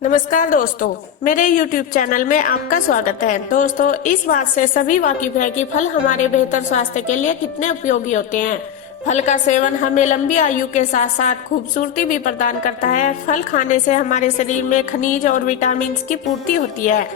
नमस्कार दोस्तों, मेरे YouTube चैनल में आपका स्वागत है। दोस्तों, इस बात से सभी वाकिफ है कि फल हमारे बेहतर स्वास्थ्य के लिए कितने उपयोगी होते हैं। फल का सेवन हमें लंबी आयु के साथ साथ खूबसूरती भी प्रदान करता है। फल खाने से हमारे शरीर में खनिज और विटामिन की पूर्ति होती है,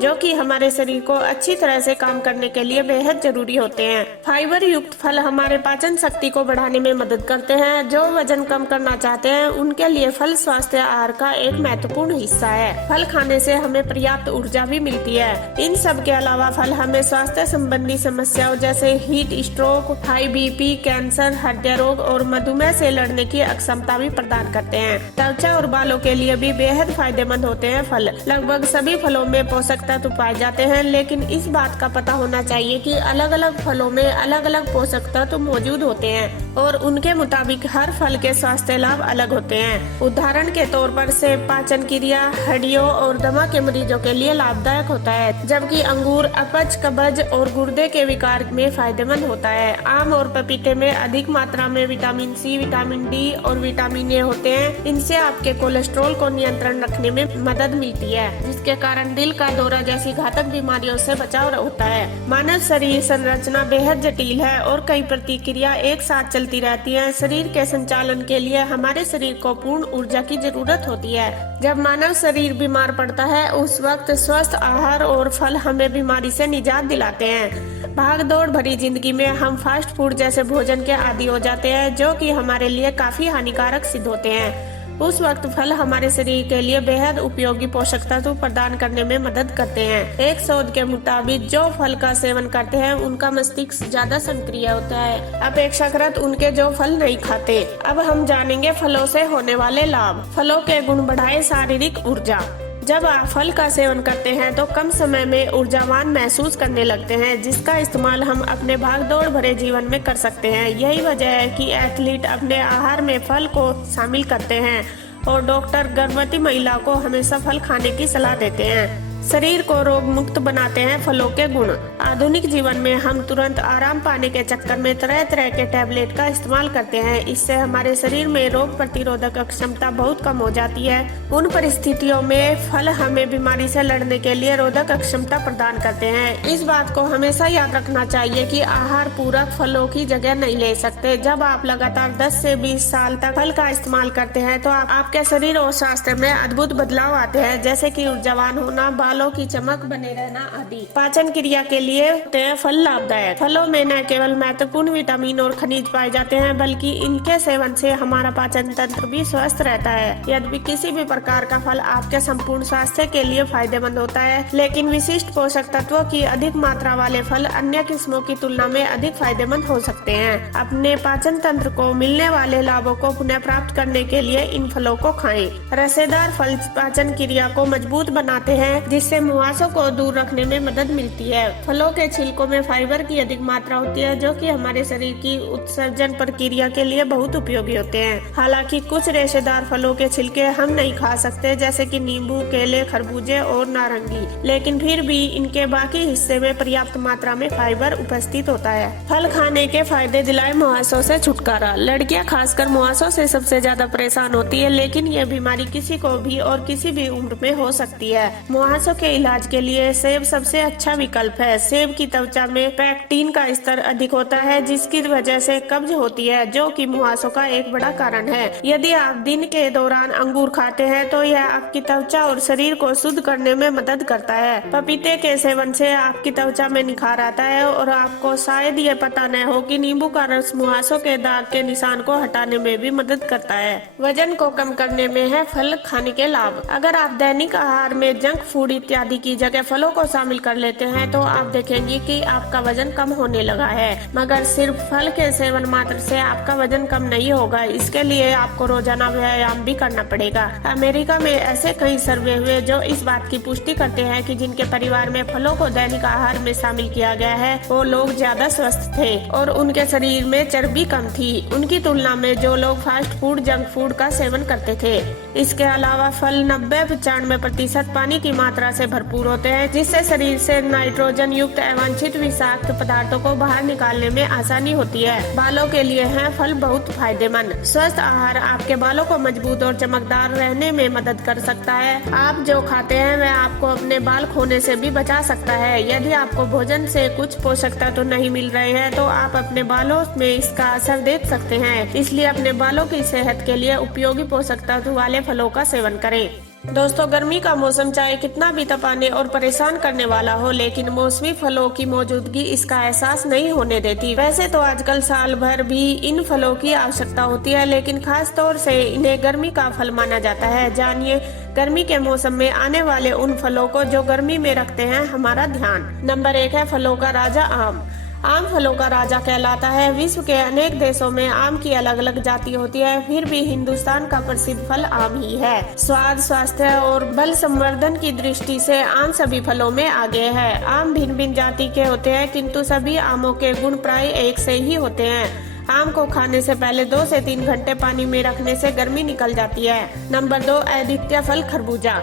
जो कि हमारे शरीर को अच्छी तरह से काम करने के लिए बेहद जरूरी होते हैं। फाइबर युक्त फल हमारे पाचन शक्ति को बढ़ाने में मदद करते हैं। जो वजन कम करना चाहते हैं उनके लिए फल स्वास्थ्य आहार का एक महत्वपूर्ण हिस्सा है। फल खाने से हमें पर्याप्त ऊर्जा भी मिलती है। इन सब के अलावा फल हमें स्वास्थ्य संबंधी समस्याओं जैसे heat stroke, high BP, cancer, हृदय रोग और मधुमेह से लड़ने की अक्षमता भी प्रदान करते हैं। त्वचा और बालों के लिए भी बेहद फायदेमंद होते हैं फल। लगभग सभी फलों में पोषक तत्व पाए जाते हैं, लेकिन इस बात का पता होना चाहिए कि अलग अलग फलों में अलग अलग पोषक तत्व मौजूद होते हैं और उनके मुताबिक हर फल के स्वास्थ्य लाभ अलग होते हैं। उदाहरण के तौर पर सेब पाचन क्रिया, हड्डियों और दमा के मरीजों के लिए लाभदायक होता है, जबकि अंगूर अपच, कब्ज और गुर्दे के विकार में फायदेमंद होता है। आम और पपीते में अधिक मात्रा में विटामिन सी, विटामिन डी और विटामिन ए होते हैं। इनसे आपके कोलेस्ट्रॉल को नियंत्रण रखने में मदद मिलती है, जिसके कारण दिल का दौरा जैसी घातक बीमारियों से बचाव होता है। मानव शरीर संरचना बेहद जटिल है और कई प्रतिक्रिया एक साथ चलती रहती है। शरीर के संचालन के लिए हमारे शरीर को पूर्ण ऊर्जा की जरूरत होती है। जब मानव शरीर बीमार पड़ता है उस वक्त स्वस्थ आहार और फल हमें बीमारी से निजात दिलाते हैं। भाग दौड़ भरी जिंदगी में हम फास्ट फूड जैसे भोजन के आदी हो जाते हैं, जो कि हमारे लिए काफी हानिकारक सिद्ध होते हैं। उस वक्त फल हमारे शरीर के लिए बेहद उपयोगी पोषक तत्व प्रदान करने में मदद करते हैं। एक शोध के मुताबिक जो फल का सेवन करते हैं उनका मस्तिष्क ज्यादा सक्रिय होता है, अपेक्षाकृत उनके जो फल नहीं खाते। अब हम जानेंगे फलों से होने वाले लाभ। फलों के गुण बढ़ाए शारीरिक ऊर्जा। जब आप फल का सेवन करते हैं तो कम समय में ऊर्जावान महसूस करने लगते हैं, जिसका इस्तेमाल हम अपने भागदौड़ भरे जीवन में कर सकते हैं। यही वजह है कि एथलीट अपने आहार में फल को शामिल करते हैं और डॉक्टर गर्भवती महिला को हमेशा फल खाने की सलाह देते हैं। शरीर को रोग मुक्त बनाते हैं फलों के गुण। आधुनिक जीवन में हम तुरंत आराम पाने के चक्कर में तरह तरह के टैबलेट का इस्तेमाल करते हैं। इससे हमारे शरीर में रोग प्रतिरोधक क्षमता बहुत कम हो जाती है। उन परिस्थितियों में फल हमें बीमारी से लड़ने के लिए रोधक क्षमता प्रदान करते हैं। इस बात को हमेशा याद रखना चाहिए कि आहार पूरक फलों की जगह नहीं ले सकते। जब आप लगातार 10 से 20 साल तक फल का इस्तेमाल करते हैं तो आपके शरीर और स्वास्थ्य में अद्भुत बदलाव आते हैं, जैसे कि ऊर्जावान होना, बालों की चमक बने रहना आदि। पाचन क्रिया के लिए होते हैं फल लाभदायक। फलों में न केवल महत्वपूर्ण विटामिन और खनिज पाए जाते हैं, बल्कि इनके सेवन से हमारा पाचन तंत्र भी स्वस्थ रहता है। यद्यपि किसी भी प्रकार का फल आपके संपूर्ण स्वास्थ्य के लिए फायदेमंद होता है, लेकिन विशिष्ट पोषक तत्वों की अधिक मात्रा वाले फल अन्य किस्मों की तुलना में अधिक फायदेमंद हो सकते हैं। अपने पाचन तंत्र को मिलने वाले लाभों को पुनः प्राप्त करने के लिए इन फलों को खाएं। रसेदार फल पाचन क्रिया को मजबूत बनाते हैं, जिससे मुहासों को दूर रखने में मदद मिलती है। फलों के छिलकों में फाइबर की अधिक मात्रा होती है, जो कि हमारे शरीर की उत्सर्जन प्रक्रिया के लिए बहुत उपयोगी होते हैं। हालांकि कुछ रेशेदार फलों के छिलके हम नहीं खा सकते, जैसे कि नींबू, केले, खरबूजे और नारंगी, लेकिन फिर भी इनके बाकी हिस्से में पर्याप्त मात्रा में फाइबर उपस्थित होता है। फल खाने के फायदे दिलाए मुहासों से छुटकारा। लड़कियां खासकर मुहासों से सबसे ज्यादा परेशान होती है, लेकिन यह बीमारी किसी को भी और किसी भी उम्र में हो सकती है। मुहासों के इलाज के लिए सेब सबसे अच्छा विकल्प है। सेब की त्वचा में पैक्टिन का स्तर अधिक होता है, जिसकी वजह से कब्ज होती है, जो कि मुहासों का एक बड़ा कारण है। यदि आप दिन के दौरान अंगूर खाते हैं तो यह आपकी त्वचा और शरीर को शुद्ध करने में मदद करता है। पपीते के सेवन से आपकी त्वचा में निखार आता है और आपको शायद ये पता न हो कि नींबू का रस मुहासों के दाग के निशान को हटाने में भी मदद करता है। वजन को कम करने में है फल खाने के लाभ। अगर आप दैनिक आहार में जंक फूड इत्यादि की जगह फलों को शामिल कर लेते हैं तो आप देखेंगे कि आपका वजन कम होने लगा है। मगर सिर्फ फल के सेवन मात्र से आपका वजन कम नहीं होगा, इसके लिए आपको रोजाना व्यायाम भी करना पड़ेगा। अमेरिका में ऐसे कई सर्वे हुए जो इस बात की पुष्टि करते हैं कि जिनके परिवार में फलों को दैनिक आहार में शामिल किया गया है वो लोग ज्यादा स्वस्थ थे और उनके शरीर में चर्बी कम थी, उनकी तुलना में जो लोग फास्ट फूड, जंक फूड का सेवन करते थे। इसके अलावा फल 90-95% पानी की मात्रा से भरपूर होते हैं, जिससे शरीर से नाइट्रोजन युक्त युक्त अवांछित विषाक्त पदार्थों को बाहर निकालने में आसानी होती है। बालों के लिए है फल बहुत फायदेमंद। स्वस्थ आहार आपके बालों को मजबूत और चमकदार रहने में मदद कर सकता है। आप जो खाते हैं वह आपको अपने बाल खोने से भी बचा सकता है। यदि आपको भोजन से कुछ पोषक तत्व नहीं मिल रहे हैं तो आप अपने बालों में इसका असर देख सकते हैं। इसलिए अपने बालों की सेहत के लिए उपयोगी पोषक तत्व वाले फलों का सेवन करें। दोस्तों, गर्मी का मौसम चाहे कितना भी तपाने और परेशान करने वाला हो, लेकिन मौसमी फलों की मौजूदगी इसका एहसास नहीं होने देती। वैसे तो आजकल साल भर भी इन फलों की आवश्यकता होती है, लेकिन खास तौर से इन्हें गर्मी का फल माना जाता है। जानिए गर्मी के मौसम में आने वाले उन फलों को जो गर्मी में रखते हैं हमारा ध्यान। नंबर 1 है फलों का राजा आम। आम फलों का राजा कहलाता है। विश्व के अनेक देशों में आम की अलग अलग जाति होती है, फिर भी हिंदुस्तान का प्रसिद्ध फल आम ही है। स्वाद, स्वास्थ्य और बल संवर्धन की दृष्टि से आम सभी फलों में आगे है। आम भिन्न भिन्न जाति के होते हैं, किंतु सभी आमों के गुण प्राय एक से ही होते हैं। आम को खाने से पहले 2 से 3 घंटे पानी में रखने से गर्मी निकल जाती है। नंबर 2 अद्वितीय फल खरबूजा।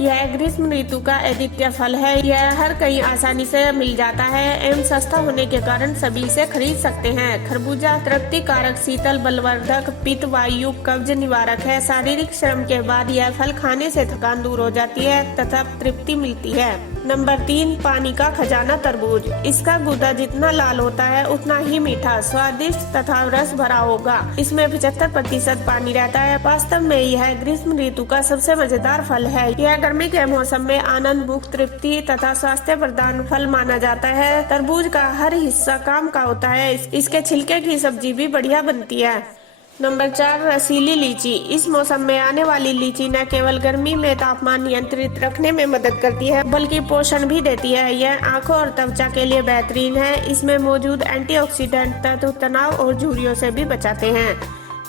यह ग्रीष्म ऋतु का अद्वितीय फल है। यह हर कहीं आसानी से मिल जाता है एवं सस्ता होने के कारण सभी इसे खरीद सकते हैं। खरबूजा तृप्ति कारक, शीतल, बलवर्धक, पित्त वायु, कब्ज निवारक है। शारीरिक श्रम के बाद यह फल खाने से थकान दूर हो जाती है तथा तृप्ति मिलती है। नंबर 3 पानी का खजाना तरबूज। इसका गूदा जितना लाल होता है उतना ही मीठा, स्वादिष्ट तथा रस भरा होगा। इसमें 75% पानी रहता है। वास्तव में यह ग्रीष्म ऋतु का सबसे मजेदार फल है। यह गर्मी के मौसम में आनंद, भूख, तृप्ति तथा स्वास्थ्य प्रदान फल माना जाता है। तरबूज का हर हिस्सा काम का होता है। इसके छिलके की सब्जी भी बढ़िया बनती है। नंबर 4 रसीली लीची। इस मौसम में आने वाली लीची न केवल गर्मी में तापमान नियंत्रित रखने में मदद करती है बल्कि पोषण भी देती है। यह आंखों और त्वचा के लिए बेहतरीन है। इसमें मौजूद एंटीऑक्सीडेंट तत्व तनाव और झुर्रियों से भी बचाते हैं।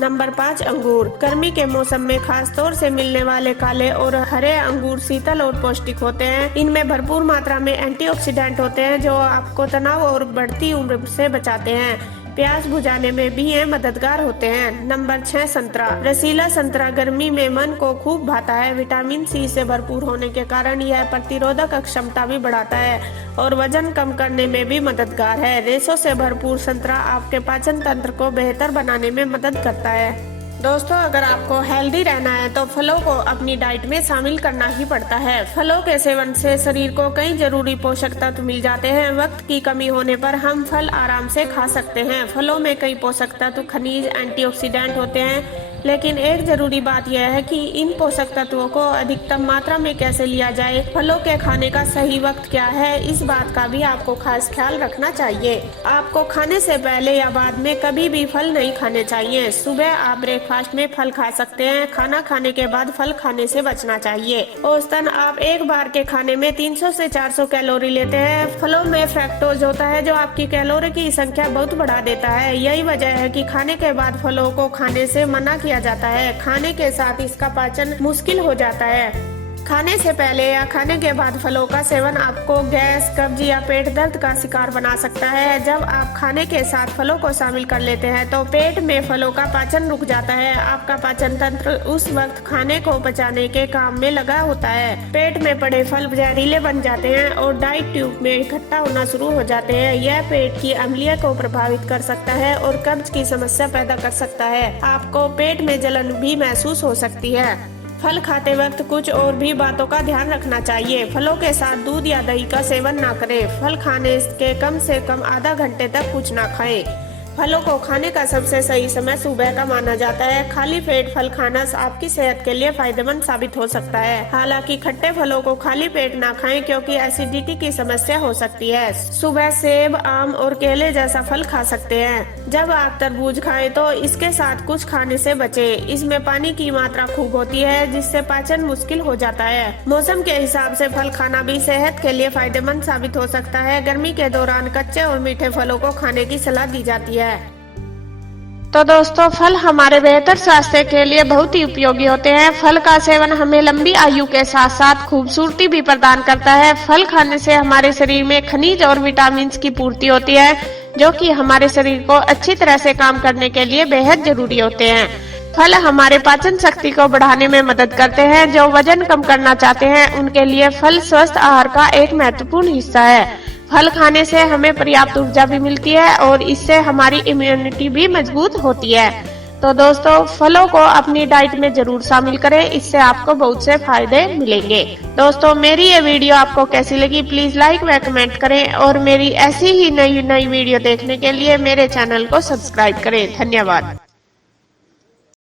नंबर 5 अंगूर। गर्मी के मौसम में खास तौर से मिलने वाले काले और हरे अंगूर शीतल और पौष्टिक होते हैं। इनमें भरपूर मात्रा में एंटीऑक्सीडेंट होते हैं जो आपको तनाव और बढ़ती उम्र से बचाते हैं। प्यास बुझाने में भी ये मददगार होते हैं। नंबर 6 संतरा। रसीला संतरा गर्मी में मन को खूब भाता है। विटामिन सी से भरपूर होने के कारण यह प्रतिरोधक क्षमता भी बढ़ाता है और वजन कम करने में भी मददगार है। रेशों से भरपूर संतरा आपके पाचन तंत्र को बेहतर बनाने में मदद करता है। दोस्तों, अगर आपको हेल्दी रहना है तो फलों को अपनी डाइट में शामिल करना ही पड़ता है। फलों के सेवन से शरीर को कई जरूरी पोषक तत्व मिल जाते हैं। वक्त की कमी होने पर हम फल आराम से खा सकते हैं। फलों में कई पोषक तत्व, खनिज, एंटीऑक्सीडेंट होते हैं, लेकिन एक जरूरी बात यह है कि इन पोषक तत्वों को अधिकतम मात्रा में कैसे लिया जाए। फलों के खाने का सही वक्त क्या है, इस बात का भी आपको खास ख्याल रखना चाहिए। आपको खाने से पहले या बाद में कभी भी फल नहीं खाने चाहिए। सुबह आप ब्रेकफास्ट में फल खा सकते हैं। खाना खाने के बाद फल खाने से बचना चाहिए। औसतन आप एक बार के खाने में 300 से 400 कैलोरी लेते हैं। फलों में फ्रैक्टोज होता है जो आपकी कैलोरी की संख्या बहुत बढ़ा देता है। यही वजह है कि खाने के बाद फलों को खाने से मना किया जाता है। खाने के साथ इसका पाचन मुश्किल हो जाता है। खाने से पहले या खाने के बाद फलों का सेवन आपको गैस, कब्ज या पेट दर्द का शिकार बना सकता है। जब आप खाने के साथ फलों को शामिल कर लेते हैं तो पेट में फलों का पाचन रुक जाता है। आपका पाचन तंत्र उस वक्त खाने को पचाने के काम में लगा होता है। पेट में पड़े फल जहरीले बन जाते हैं और डाइट ट्यूब में इकट्ठा होना शुरू हो जाते हैं। यह पेट की अम्लीय को प्रभावित कर सकता है और कब्ज की समस्या पैदा कर सकता है। आपको पेट में जलन भी महसूस हो सकती है। फल खाते वक्त कुछ और भी बातों का ध्यान रखना चाहिए। फलों के साथ दूध या दही का सेवन ना करें। फल खाने के कम से कम आधा घंटे तक कुछ ना खाएं। फलों को खाने का सबसे सही समय सुबह का माना जाता है। खाली पेट फल खाना आपकी सेहत के लिए फायदेमंद साबित हो सकता है। हालांकि खट्टे फलों को खाली पेट ना खाएं क्योंकि एसिडिटी की समस्या हो सकती है। सुबह सेब, आम और केले जैसा फल खा सकते हैं। जब आप तरबूज खाएं तो इसके साथ कुछ खाने से बचें। इसमें पानी की मात्रा खूब होती है जिससे पाचन मुश्किल हो जाता है। मौसम के हिसाब से फल खाना भी सेहत के लिए फायदेमंद साबित हो सकता है। गर्मी के दौरान कच्चे और मीठे फलों को खाने की सलाह दी जाती है। तो दोस्तों, फल हमारे बेहतर स्वास्थ्य के लिए बहुत ही उपयोगी होते हैं। फल का सेवन हमें लंबी आयु के साथ साथ खूबसूरती भी प्रदान करता है। फल खाने से हमारे शरीर में खनिज और विटामिन की पूर्ति होती है जो कि हमारे शरीर को अच्छी तरह से काम करने के लिए बेहद जरूरी होते हैं। फल हमारे पाचन शक्ति को बढ़ाने में मदद करते हैं। जो वजन कम करना चाहते हैं उनके लिए फल स्वस्थ आहार का एक महत्वपूर्ण हिस्सा है। फल खाने से हमें पर्याप्त ऊर्जा भी मिलती है और इससे हमारी इम्यूनिटी भी मजबूत होती है। तो दोस्तों, फलों को अपनी डाइट में जरूर शामिल करें, इससे आपको बहुत से फायदे मिलेंगे। दोस्तों, मेरी ये वीडियो आपको कैसी लगी प्लीज लाइक व कमेंट करें और मेरी ऐसी ही नई वीडियो देखने के लिए मेरे चैनल को सब्सक्राइब करें। धन्यवाद।